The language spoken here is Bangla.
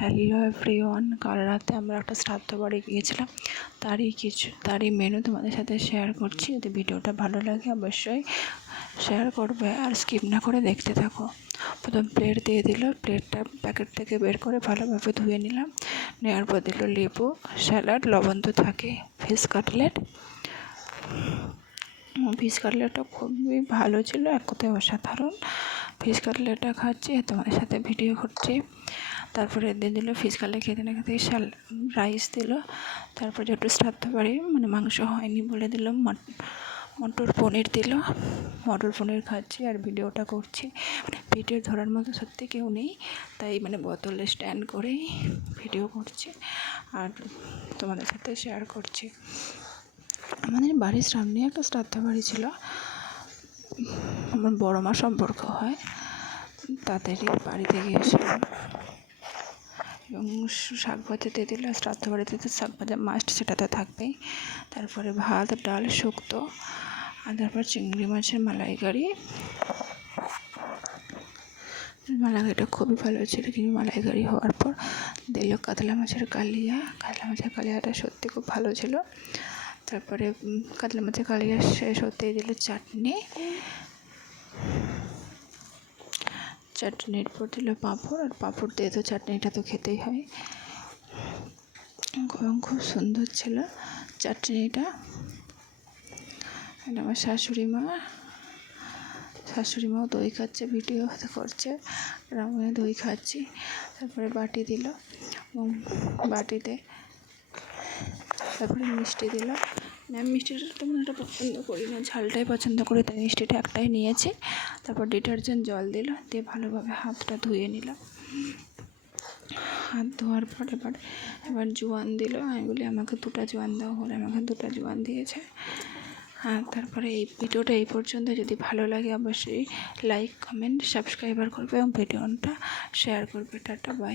হ্যালো এভরিওয়ান কাল রাতে আমরা একটা শ্রাদ্ধ বাড়ি গিয়েছিলাম। তারই কিছু, তারই মেনু তোমাদের সাথে শেয়ার করছি। যদি ভিডিওটা ভালো লাগে অবশ্যই শেয়ার করবে আর স্কিপ না করে দেখতে থাকো। প্রথম প্লেট দিয়ে দিল প্লেটটা প্যাকেট থেকে বের করে ভালোভাবে ধুয়ে নিলাম। নেওয়ার পর দিল লেবু স্যালাড লবণ তো থাকে ফিশ কাটলেট ফিশ কাটলেটটা খুবই ভালো ছিল, এক কথায় অসাধারণ। ফিশ কাটলেটটা খাচ্ছি, তোমাদের সাথে ভিডিও করছি। তারপরে দিয়ে দিল ফিশ কাটলেট খেতে না খেতে শাল, রাইস দিল। তারপরে একটু শ্রাদ্ধ বাড়ি মানে মাংস হয়নি বলে দিল মটর পনির দিল। মটর পনির খাচ্ছি আর ভিডিওটা করছি। মানে ভিডিও ধরার মতো সত্যি কেউ নেই, তাই মানে বোতলে স্ট্যান্ড করেই ভিডিও করছি আর তোমাদের সাথে শেয়ার করছি। আমাদের বাড়ির সামনে একটা শ্রাদ্ধ বাড়ি ছিল। আমার বড় মা সম্পর্ক হয় তাদেরই বাড়িতে গিয়েছিলাম। এবং শাক ভাজা দিয়ে দিল, শ্রাদ্ধ বাড়িতে তো শাক ভাজা মাস্ট সেটা তো থাকবেই। তারপরে ভাত, ডাল, শুক্তো আর তারপর চিংড়ি মাছের মালাইকারি। মালাইকারিটা খুবই ভালো ছিল, কিন্তু মালাইকারি হওয়ার পর দিল কাতলা মাছের কালিয়া। কাতলা মাছের কালিয়াটা সত্যি খুব ভালো ছিল। তারপরে কাতলা মাছের কালিয়া শেষ হতেই দিল, চাটনি। চাটনির পর দিল পাঁপড়, আর পাঁপড় দিয়ে তো চাটনিটা তো খেতেই হয়। এবং খুব সুন্দর ছিল চাটনিটা। আমার শাশুড়ি মা, শাশুড়ি মাও দই খাচ্ছে, ভিডিও করছে, আর আমিও দই খাচ্ছি। তারপরে বাটি দিল, এবং বাটিতে তারপরে মিষ্টি দিল আমি মিষ্টিটা তেমন একটা পছন্দ করি না ঝালটাই পছন্দ করি তাই মিষ্টিটা একটাই নিয়েছি। তারপর ডিটারজেন্ট জল দিল, দিয়ে ভালোভাবে হাতটা ধুয়ে নিলাম। হাত ধোয়ার পর এবার এবার জোয়ান দিল। আমি বলি, আমাকে দুটো জোয়ান দাও। বলে, আমাকে দুটো জোয়ান দিয়েছে। আর তারপরে এই ভিডিওটা এই পর্যন্ত। যদি ভালো লাগে, অবশ্যই লাইক, কমেন্ট, সাবস্ক্রাইবার করবে এবং ভিডিওটা শেয়ার করবে। Tata, bye.